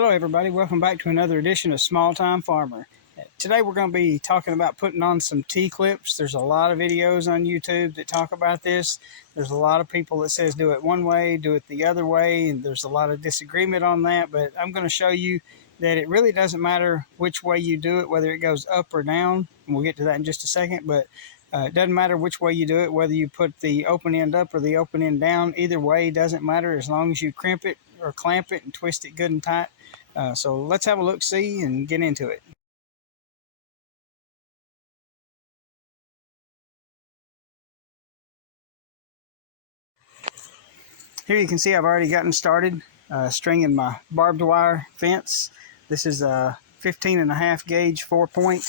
Hello everybody, welcome back to another edition of Small Time Farmer. Today we're going to be talking about putting on some T-clips. There's a lot of videos on YouTube that talk about this. There's a lot of people that says do it one way, do it the other way, and there's a lot of disagreement on that, but I'm going to show you that it really doesn't matter which way you do it, whether it goes up or down, and we'll get to that in just a second, but it doesn't matter which way you do it, whether you put the open end up or the open end down. Either way doesn't matter as long as you crimp it or clamp it and twist it good and tight. So let's have a look-see and get into it. Here you can see I've already gotten started stringing my barbed wire fence. This is a 15.5 gauge 4-point,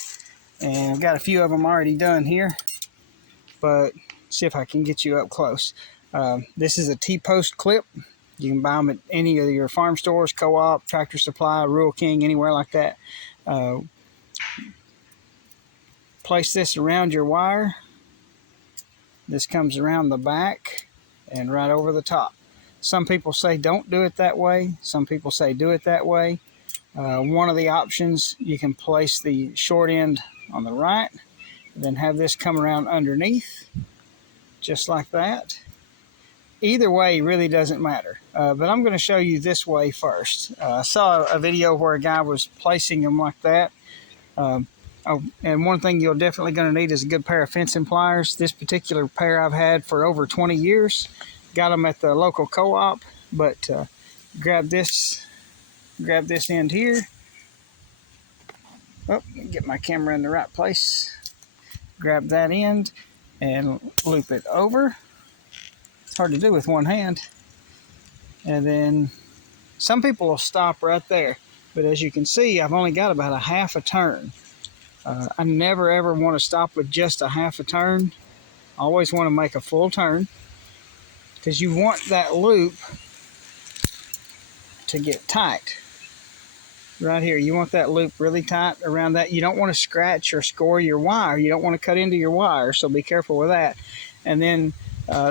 and I've got a few of them already done here, but see if I can get you up close. This is a T-post clip. You can buy them at any of your farm stores, Co-op, Tractor Supply, Rural King, anywhere like that. Place this around your wire. This comes around the back and right over the top. Some people say don't do it that way. Some people say do it that way. One of the options, you can place the short end on the right, then have this come around underneath, just like that. Either way really doesn't matter, but I'm going to show you this way first. I saw a video where a guy was placing them like that. Oh, and one thing you're definitely going to need is a good pair of fencing pliers. This particular pair I've had for over 20 years. Got them at the local co-op, but grab this end here. Oh, get my camera in the right place. Grab that end and loop it over. It's hard to do with one hand. And then some people will stop right there, but as you can see, I've only got about a half a turn. I never ever want to stop with just a half a turn. I always want to make a full turn, because you want that loop to get tight. Right here, you want that loop really tight around that. You don't want to scratch or score your wire. You don't want to cut into your wire, so be careful with that. And then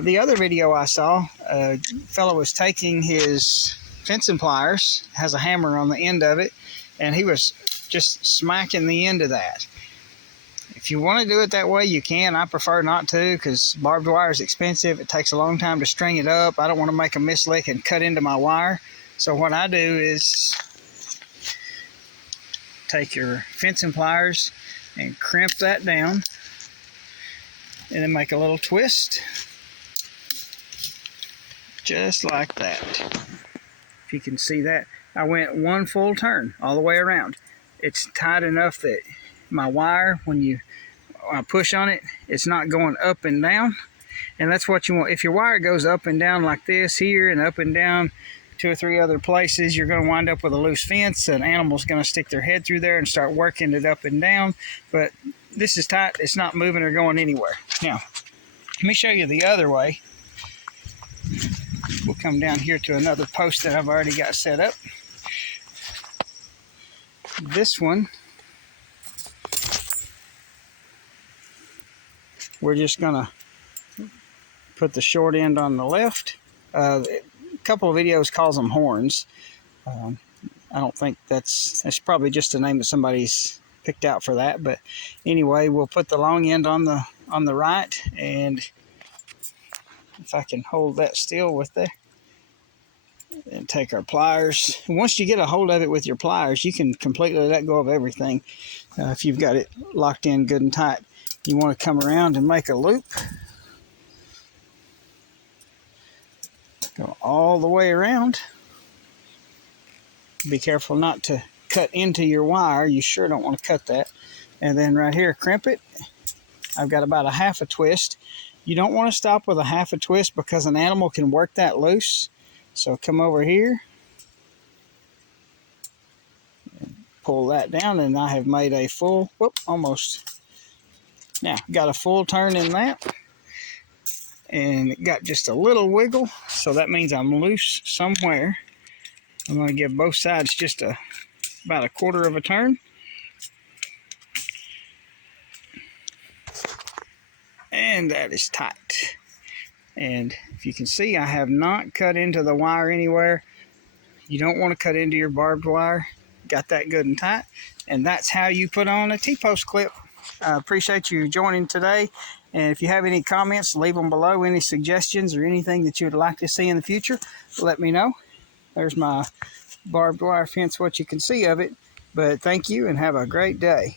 the other video I saw, a fellow was taking his fencing pliers, has a hammer on the end of it, and he was just smacking the end of that. If you want to do it that way, you can. I prefer not to, because barbed wire is expensive. It takes a long time to string it up. I don't want to make a mislick and cut into my wire. So what I do is take your fencing pliers and crimp that down, and then make a little twist, just like that. If you can see that, I went one full turn all the way around. It's tight enough that my wire, when I push on it, it's not going up and down, and that's what you want. If your wire goes up and down like this here and up and down 2 or 3 other places, you're going to wind up with a loose fence. An animal's going to stick their head through there and start working it up and down. But this is tight. It's not moving or going anywhere. Now, let me show you the other way. We'll come down here to another post that I've already got set up. This one, we're just going to put the short end on the left. A couple of videos calls them horns. I don't think that's probably just a name that somebody's picked out for that, but anyway, we'll put the long end on the right, and if I can hold that still with there, and take our pliers. Once you get a hold of it with your pliers, you can completely let go of everything. If you've got it locked in good and tight, you want to come around and make a loop. Go all the way around. Be careful not to cut into your wire. You sure don't want to cut that. And then right here, crimp it. I've got about a half a twist. You don't want to stop with a half a twist, because an animal can work that loose. So come over here, and pull that down, and I have made a full, almost. Now, got a full turn in that, and it got just a little wiggle, so that means I'm loose somewhere. I'm going to give both sides just about a quarter of a turn. And that is tight. And if you can see, I have not cut into the wire anywhere. You don't want to cut into your barbed wire. Got that good and tight. And that's how you put on a T-post clip. I appreciate you joining today. And if you have any comments, leave them below. Any suggestions or anything that you would like to see in the future, let me know. There's my barbed wire fence, what you can see of it. But thank you and have a great day.